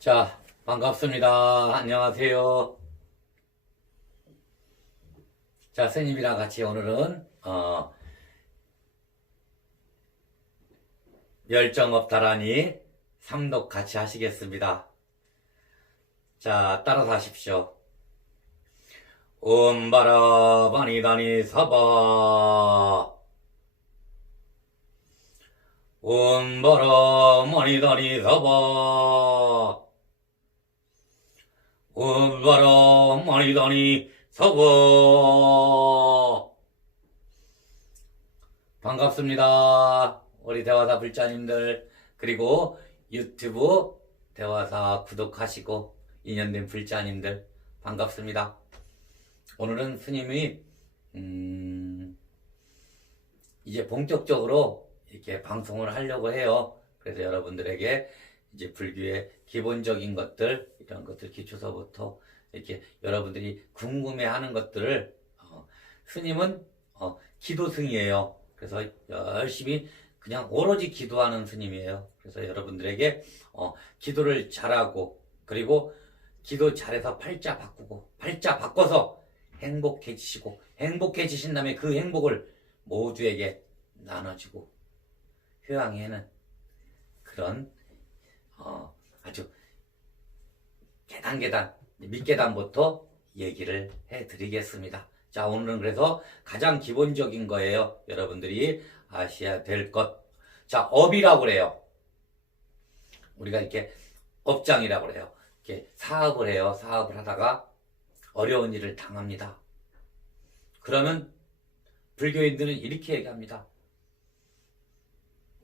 자, 반갑습니다. 안녕하세요. 자, 스님이랑 같이 오늘은 열정업다라니 삼독 같이 하시겠습니다. 자, 따라서 하십시오. 옴바라 바니다니 사바 옴바라 마니다니 사바 옴바라 마니다니 사바. 반갑습니다. 우리 대화사 불자님들, 그리고 유튜브 대화사 구독하시고 인연된 불자님들 반갑습니다. 오늘은 스님이 이제 본격적으로 이렇게 방송을 하려고 해요. 그래서 여러분들에게 이제 불교의 기본적인 것들, 이런 것들 기초서부터 이렇게 여러분들이 궁금해하는 것들을 스님은 기도승이에요. 그래서 열심히 그냥 오로지 기도하는 스님이에요. 그래서 여러분들에게 기도를 잘하고, 그리고 기도 잘해서 팔자 바꾸고, 팔자 바꿔서 행복해지시고, 행복해지신 다음에 그 행복을 모두에게 나눠주고 효양해는 그런 아주 계단 밑계단부터 얘기를 해드리겠습니다. 자, 오늘은 그래서 가장 기본적인 거예요. 여러분들이 아셔야 될 것. 자, 업이라고 그래요. 우리가 이렇게 업장이라고 그래요. 이렇게 사업을 해요. 사업을 하다가 어려운 일을 당합니다. 그러면 불교인들은 이렇게 얘기합니다.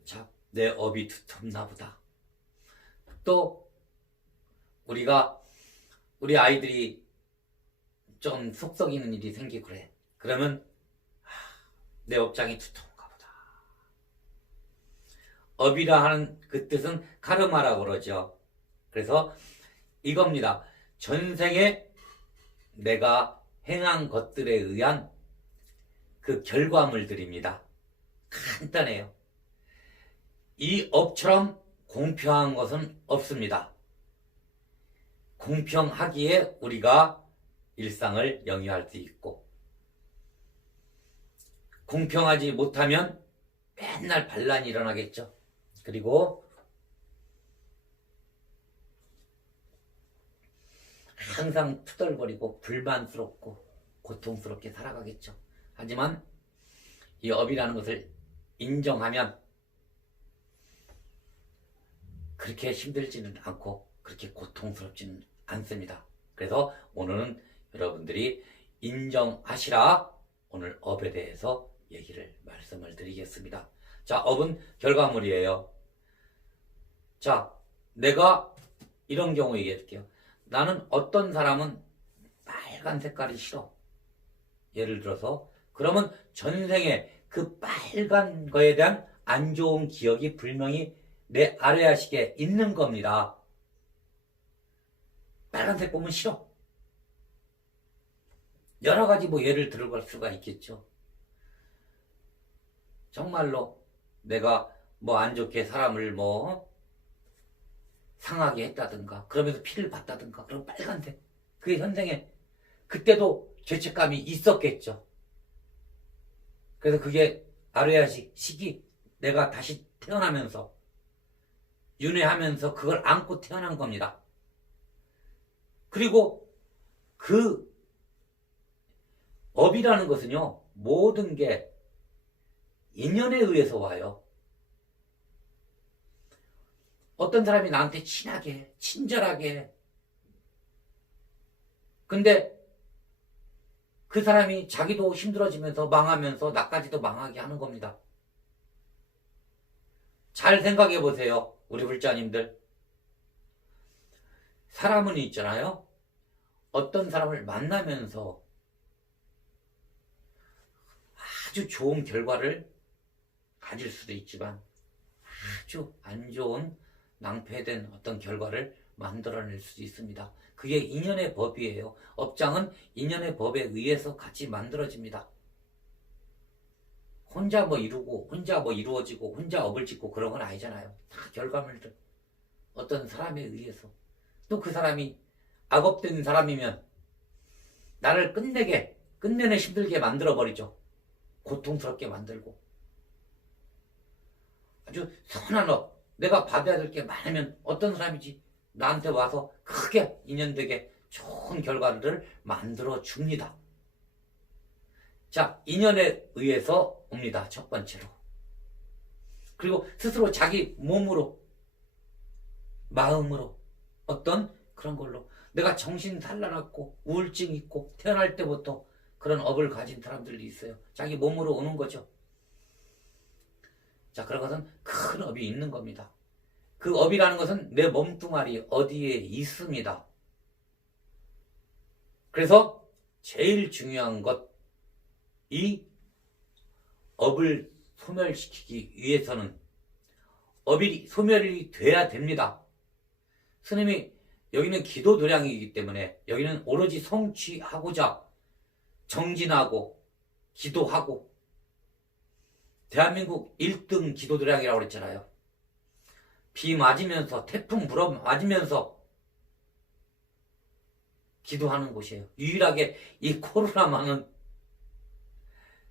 자, 내 업이 두텁나 보다. 또 우리 아이들이 좀 속 썩이는 일이 생기고 그래. 그러면 내 업장이 두터운가 보다. 업이라 하는 그 뜻은 카르마라고 그러죠. 그래서 이겁니다. 전생에 내가 행한 것들에 의한 그 결과물들입니다. 간단해요. 이 업처럼 공평한 것은 없습니다. 공평하기에 우리가 일상을 영위할 수 있고, 공평하지 못하면 맨날 반란이 일어나겠죠. 그리고 항상 투덜거리고 불만스럽고 고통스럽게 살아가겠죠. 하지만 이 업이라는 것을 인정하면 그렇게 힘들지는 않고 그렇게 고통스럽지는 않습니다. 그래서 오늘은 여러분들이 인정하시라, 오늘 업에 대해서 얘기를 말씀을 드리겠습니다. 자, 업은 결과물이에요. 자, 내가 이런 경우 얘기해줄게요. 나는 어떤 사람은 빨간 색깔이 싫어. 예를 들어서 그러면 전생에 그 빨간 거에 대한 안 좋은 기억이 분명히 내 아래아식에 있는 겁니다. 빨간색 보면 싫어. 여러 가지 예를 들어갈 수가 있겠죠. 정말로 내가 안 좋게 사람을 상하게 했다든가, 그러면서 피를 봤다든가, 그럼 빨간색. 그게 현생에 그때도 죄책감이 있었겠죠. 그래서 그게 아래아식 시기, 내가 다시 태어나면서 윤회하면서 그걸 안고 태어난 겁니다. 그리고 그 업이라는 것은요, 모든 게 인연에 의해서 와요. 어떤 사람이 나한테 친하게, 친절하게, 근데 그 사람이 자기도 힘들어지면서 망하면서 나까지도 망하게 하는 겁니다. 잘 생각해 보세요. 우리 불자님들. 사람은 있잖아요. 어떤 사람을 만나면서 아주 좋은 결과를 가질 수도 있지만 아주 안 좋은 낭패된 어떤 결과를 만들어낼 수도 있습니다. 그게 인연의 법이에요. 업장은 인연의 법에 의해서 같이 만들어집니다. 혼자 이루고, 혼자 이루어지고, 혼자 업을 짓고 그런 건 아니잖아요. 다 결과물들. 어떤 사람에 의해서. 또 그 사람이 악업된 사람이면 나를 끝내내 힘들게 만들어버리죠. 고통스럽게 만들고. 아주 선한 업, 내가 받아야 될 게 많으면 어떤 사람이지 나한테 와서 크게 인연되게 좋은 결과를 만들어 줍니다. 자, 인연에 의해서 옵니다. 첫 번째로. 그리고 스스로 자기 몸으로, 마음으로 어떤 그런 걸로 내가 정신 산란하고 우울증 있고 태어날 때부터 그런 업을 가진 사람들이 있어요. 자기 몸으로 오는 거죠. 자, 그런 것은 큰 업이 있는 겁니다. 그 업이라는 것은 내 몸뚱아리 어디에 있습니다. 그래서 제일 중요한 것, 이 업을 소멸시키기 위해서는 업이 소멸이 돼야 됩니다. 스님이 여기는 기도 도량이기 때문에 여기는 오로지 성취하고자 정진하고 기도하고, 대한민국 1등 기도 도량이라고 그랬잖아요. 비 맞으면서 태풍 불어 맞으면서 기도하는 곳이에요. 유일하게 이 코로나만은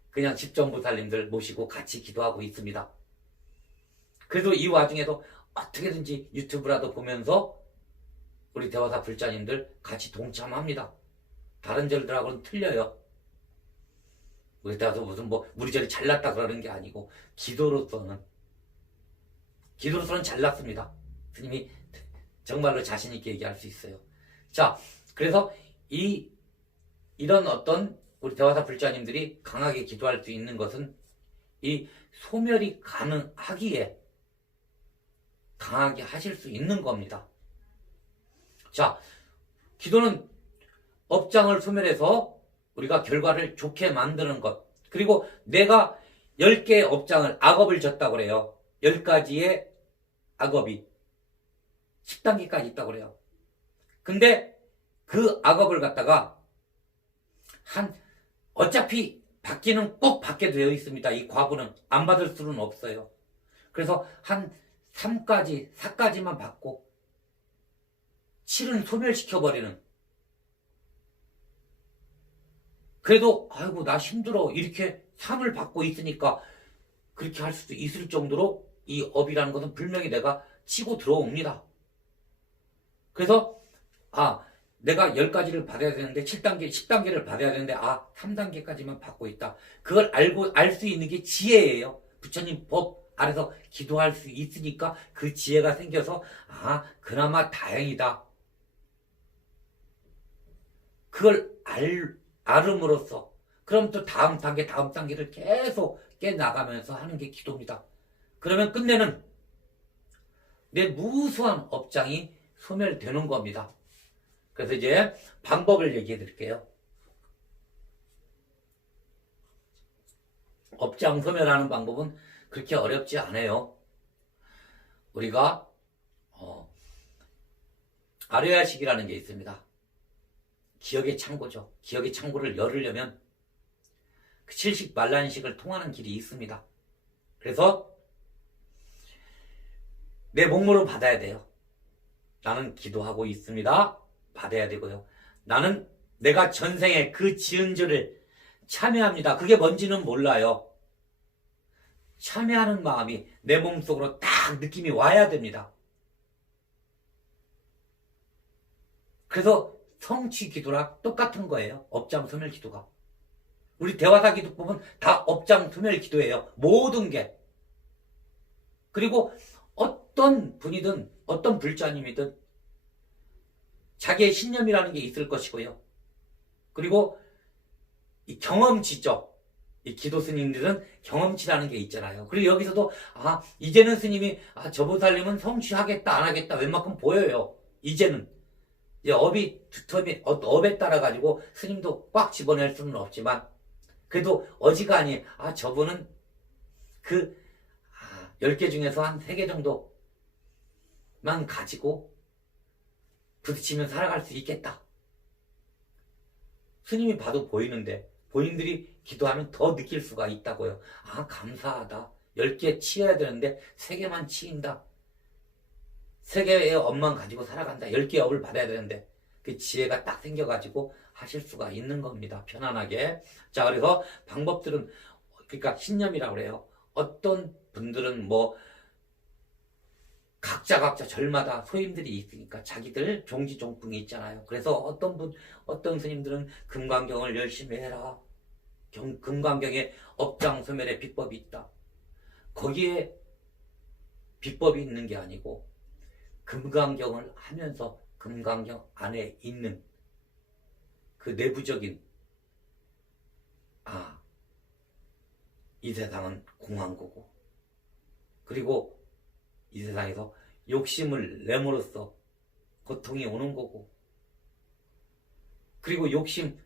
그냥 집정보살님들 모시고 같이 기도하고 있습니다. 그래도 이 와중에도 어떻게든지 유튜브라도 보면서 우리 대화사 불자님들 같이 동참합니다. 다른 절들하고는 틀려요. 우리 대화사 무슨 우리 절이 잘났다 그러는 게 아니고 기도로서는 잘났습니다. 스님이 정말로 자신 있게 얘기할 수 있어요. 자, 그래서 이런 어떤 우리 대화사 불자님들이 강하게 기도할 수 있는 것은 이 소멸이 가능하기에 강하게 하실 수 있는 겁니다. 자, 기도는 업장을 소멸해서 우리가 결과를 좋게 만드는 것. 그리고 내가 10개의 업장을, 악업을 졌다고 그래요. 10가지의 악업이 10단계까지 있다고 그래요. 근데 그 악업을 갖다가 어차피 받기는 꼭 받게 되어 있습니다. 이 과부는 안 받을 수는 없어요. 그래서 한 3까지, 4까지만 받고 7은 소멸시켜버리는. 그래도 아이고 나 힘들어 이렇게 3을 받고 있으니까 그렇게 할 수도 있을 정도로 이 업이라는 것은 분명히 내가 치고 들어옵니다. 그래서 내가 10가지를 받아야 되는데 7단계, 10단계를 받아야 되는데 3단계까지만 받고 있다. 그걸 알 수 있는 게 지혜예요. 부처님 법 아래서 기도할 수 있으니까 그 지혜가 생겨서 그나마 다행이다. 그걸 알음으로써 그럼 또 다음 단계를 계속 깨나가면서 하는 게 기도입니다. 그러면 끝내는 내 무수한 업장이 소멸되는 겁니다. 그래서 이제 방법을 얘기해 드릴게요. 업장 소멸하는 방법은 그렇게 어렵지 않아요. 우리가 아뢰야식이라는 게 있습니다. 기억의 창고죠. 기억의 창고를 열으려면 그 70만란식을 통하는 길이 있습니다. 그래서 내 몸으로 받아야 돼요. 나는 기도하고 있습니다. 받아야 되고요. 나는 내가 전생에 그 지은 죄를 참여합니다. 그게 뭔지는 몰라요. 참여하는 마음이 내 몸속으로 딱 느낌이 와야 됩니다. 그래서 성취 기도랑 똑같은 거예요. 업장 소멸 기도가. 우리 대화사 기도법은 다 업장 소멸 기도예요. 모든 게. 그리고 어떤 분이든 어떤 불자님이든 자기의 신념이라는 게 있을 것이고요. 그리고 이 경험치죠. 이 기도 스님들은 경험치라는 게 있잖아요. 그리고 여기서도 이제는 스님이 저 보살님은 성취하겠다 안 하겠다 웬만큼 보여요. 이제는 이제 업이 두텀이 업에 따라 가지고 스님도 꽉 집어낼 수는 없지만 그래도 어지간히 저분은 그 10개 중에서 한 3개 정도만 가지고 부딪히면 살아갈 수 있겠다. 스님이 봐도 보이는데 본인들이 기도하면 더 느낄 수가 있다고요. 감사하다. 10개 치어야 되는데 3개만 치인다. 3개의 업만 가지고 살아간다. 10개의 업을 받아야 되는데 그 지혜가 딱 생겨가지고 하실 수가 있는 겁니다. 편안하게. 자, 그래서 방법들은 그러니까 신념이라고 그래요. 어떤 분들은 뭐 각자 절마다 소임들이 있으니까 자기들 종지종풍이 있잖아요. 그래서 어떤 스님들은 금강경을 열심히 해라. 금강경에 업장소멸의 비법이 있다. 거기에 비법이 있는 게 아니고 금강경을 하면서 금강경 안에 있는 그 내부적인 이 세상은 공한 거고, 그리고 이 세상에서 욕심을 내므로써 고통이 오는 거고, 그리고 욕심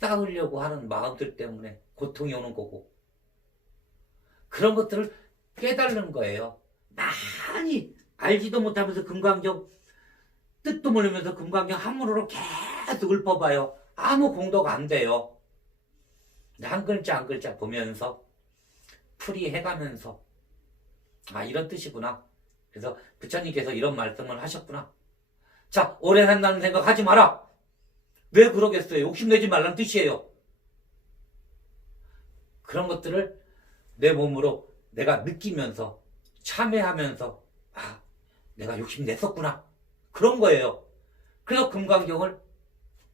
쌓으려고 하는 마음들 때문에 고통이 오는 거고, 그런 것들을 깨달는 거예요. 많이 알지도 못하면서 금강경 뜻도 모르면서 금강경 한문으로 계속 읊어봐요. 아무 공도가 안 돼요. 한 글자 한 글자 보면서 풀이해가면서 이런 뜻이구나. 그래서 부처님께서 이런 말씀을 하셨구나. 자, 오래 산다는 생각 하지 마라. 왜 그러겠어요? 욕심내지 말라는 뜻이에요. 그런 것들을 내 몸으로 내가 느끼면서 참회하면서 내가 욕심냈었구나. 그런 거예요. 그래서 금강경을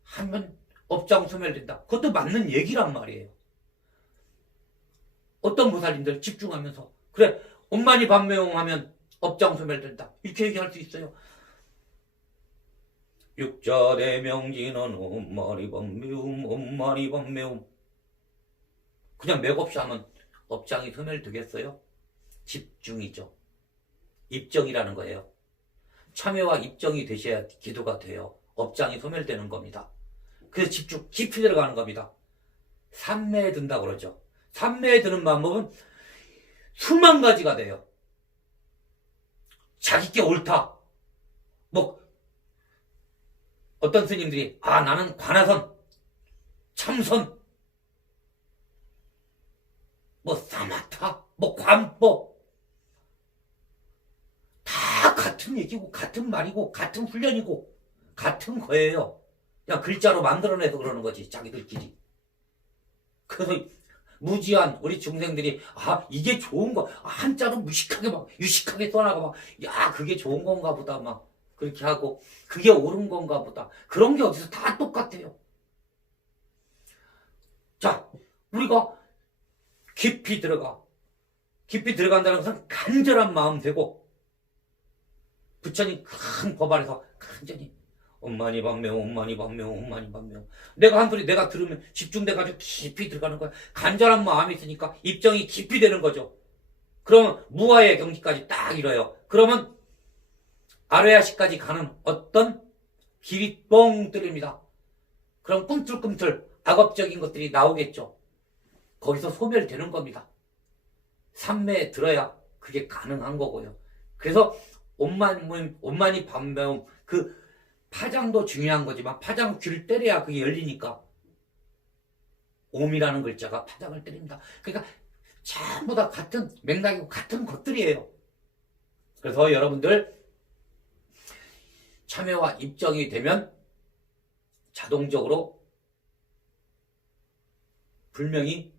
하면 업장소멸된다. 그것도 맞는 얘기란 말이에요. 어떤 보살님들 집중하면서 그래 엄만이 반매옹하면 업장소멸된다. 이렇게 얘기할 수 있어요. 육자대명진은 엄만이 반매움 엄만이 반매움. 그냥 맥없이 하면 업장이 소멸되겠어요? 집중이죠. 입정이라는 거예요. 참회와 입정이 되셔야 기도가 돼요. 업장이 소멸되는 겁니다. 그래서 집중 깊이 들어가는 겁니다. 삼매에 든다고 그러죠. 삼매에 드는 방법은 수만 가지가 돼요. 자기께 옳다. 뭐 어떤 스님들이 나는 관아선, 참선, 뭐 사마타, 뭐 관법 다 같은 얘기고 같은 말이고 같은 훈련이고 같은 거예요. 그냥 글자로 만들어내서 그러는 거지 자기들끼리. 그래서 무지한 우리 중생들이 이게 좋은 거 한자로 무식하게 막 유식하게 써나가 막 그게 좋은 건가 보다 막 그렇게 하고 그게 옳은 건가 보다. 그런 게 어디서 다 똑같아요. 자, 우리가 깊이 들어간다는 것은 간절한 마음 되고, 부처님 큰 법안에서 간절히 엄만이 반매움 엄만이 반매움 엄만이 반매움. 내가 한 소리 내가 들으면 집중돼가지고 깊이 들어가는 거야. 간절한 마음이 있으니까 입정이 깊이 되는 거죠. 그러면 무아의 경지까지 딱 이뤄요. 그러면 아뢰야시까지 가는 어떤 길이 뻥 뚫립니다. 그럼 꿈틀꿈틀 악업적인 것들이 나오겠죠. 거기서 소멸되는 겁니다. 삼매에 들어야 그게 가능한 거고요. 그래서 엄만이 반매움 그 파장도 중요한 거지만 파장 귀를 때려야 그게 열리니까 옴이라는 글자가 파장을 때립니다. 그러니까 전부 다 같은 맥락이고 같은 것들이에요. 그래서 여러분들 참여와 입정이 되면 자동적으로 불명이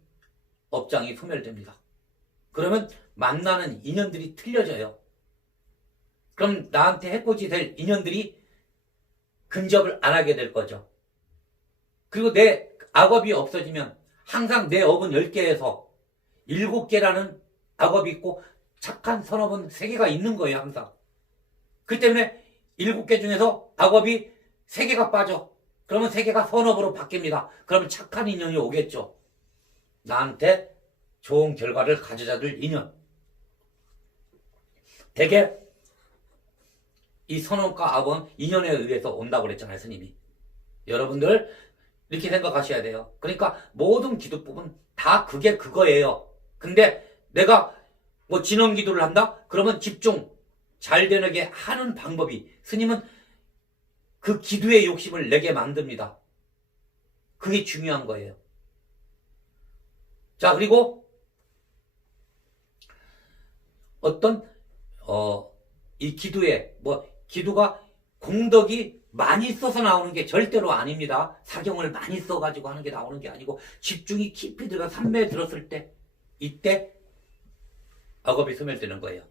업장이 소멸됩니다. 그러면 만나는 인연들이 틀려져요. 그럼 나한테 해코지 될 인연들이 근접을 안 하게 될 거죠. 그리고 내 악업이 없어지면 항상 내 업은 10개에서 7개라는 악업이 있고 착한 선업은 3개가 있는 거예요. 항상. 그 때문에 7개 중에서 악업이 3개가 빠져. 그러면 3개가 선업으로 바뀝니다. 그러면 착한 인연이 오겠죠. 나한테 좋은 결과를 가져다 줄 인연. 대개 이 선업과 악은 인연에 의해서 온다고 그랬잖아요. 스님이. 여러분들 이렇게 생각하셔야 돼요. 그러니까 모든 기도법은 다 그게 그거예요. 근데 내가 뭐 진원 기도를 한다? 그러면 집중 잘 되게 하는 방법이, 스님은 그 기도의 욕심을 내게 만듭니다. 그게 중요한 거예요. 자, 그리고 어떤 이 기도에 기도가 공덕이 많이 써서 나오는 게 절대로 아닙니다. 사경을 많이 써가지고 하는 게 나오는 게 아니고 집중이 깊이 들어가 삼매에 들었을 때 이때 억압이 소멸되는 거예요.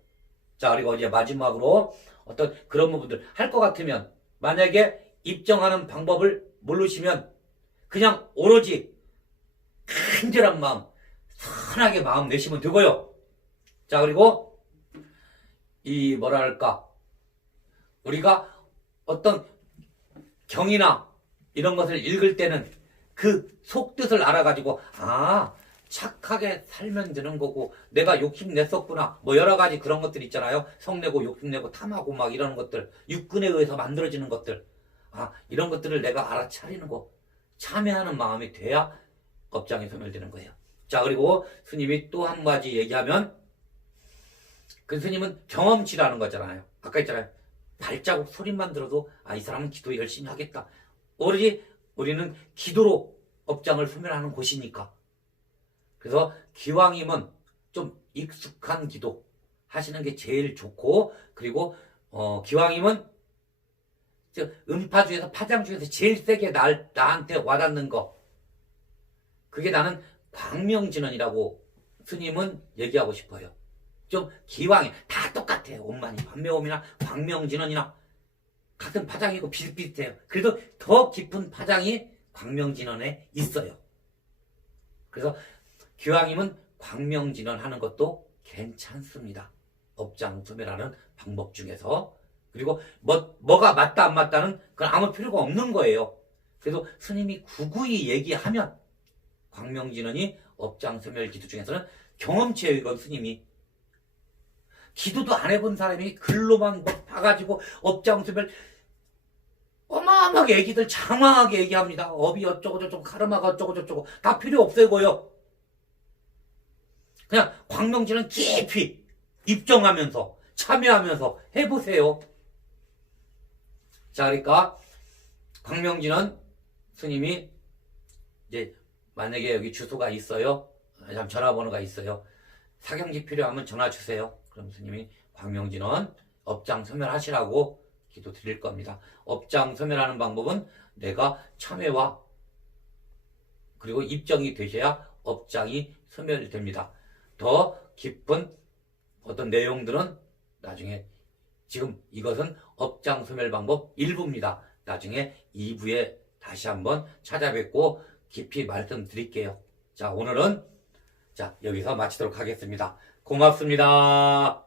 자, 그리고 이제 마지막으로 어떤 그런 부분들 할 것 같으면 만약에 입정하는 방법을 모르시면 그냥 오로지 간절한 마음, 선하게 마음 내시면 되고요. 자, 그리고 이 뭐랄까 우리가 어떤 경이나 이런 것을 읽을 때는 그 속뜻을 알아가지고 착하게 살면 되는 거고 내가 욕심냈었구나 여러 가지 그런 것들 있잖아요. 성내고 욕심내고 탐하고 막 이런 것들 육근에 의해서 만들어지는 것들 이런 것들을 내가 알아차리는 거 참여하는 마음이 돼야 업장이 소멸되는 거예요. 자, 그리고 스님이 또 한 가지 얘기하면 그 스님은 경험치라는 거잖아요. 아까 있잖아요. 발자국 소리만 들어도 이 사람은 기도 열심히 하겠다. 오로지 우리는 기도로 업장을 소멸하는 곳이니까. 그래서 기왕이면 좀 익숙한 기도 하시는 게 제일 좋고 그리고 기왕이면 음파 중에서 파장 중에서 제일 세게 나한테 와닿는 거 그게 나는 광명진언이라고 스님은 얘기하고 싶어요. 좀 기왕이 다 똑같아요. 엄만이 반매옴이나 광명진언이나 같은 파장이고 비슷비슷해요. 그래도 더 깊은 파장이 광명진언에 있어요. 그래서 기왕이면 광명진언 하는 것도 괜찮습니다. 업장 소멸하는 방법 중에서. 그리고 뭐가 맞다 안 맞다는 그건 아무 필요가 없는 거예요. 그래서 스님이 구구이 얘기하면 광명진언이 업장 소멸 기도 중에서는 경험치예요. 이건 스님이 기도도 안 해본 사람이 글로만 봐가지고 업장 소멸 어마어마하게 얘기들 장황하게 얘기합니다. 업이 어쩌고저쩌고 카르마가 어쩌고저쩌고 다 필요 없어요. 고요. 그냥 광명진언 깊이 입정하면서 참여하면서 해보세요. 자, 그러니까 광명진언 스님이 이제 만약에 여기 주소가 있어요. 전화번호가 있어요. 사경지 필요하면 전화 주세요. 그럼 스님이 광명진언 업장 소멸하시라고 기도 드릴 겁니다. 업장 소멸하는 방법은 내가 참회와 그리고 입정이 되셔야 업장이 소멸됩니다. 더 깊은 어떤 내용들은 나중에 지금 이것은 업장 소멸 방법 1부입니다. 나중에 2부에 다시 한번 찾아뵙고 깊이 말씀드릴게요. 자, 오늘은 여기서 마치도록 하겠습니다. 고맙습니다.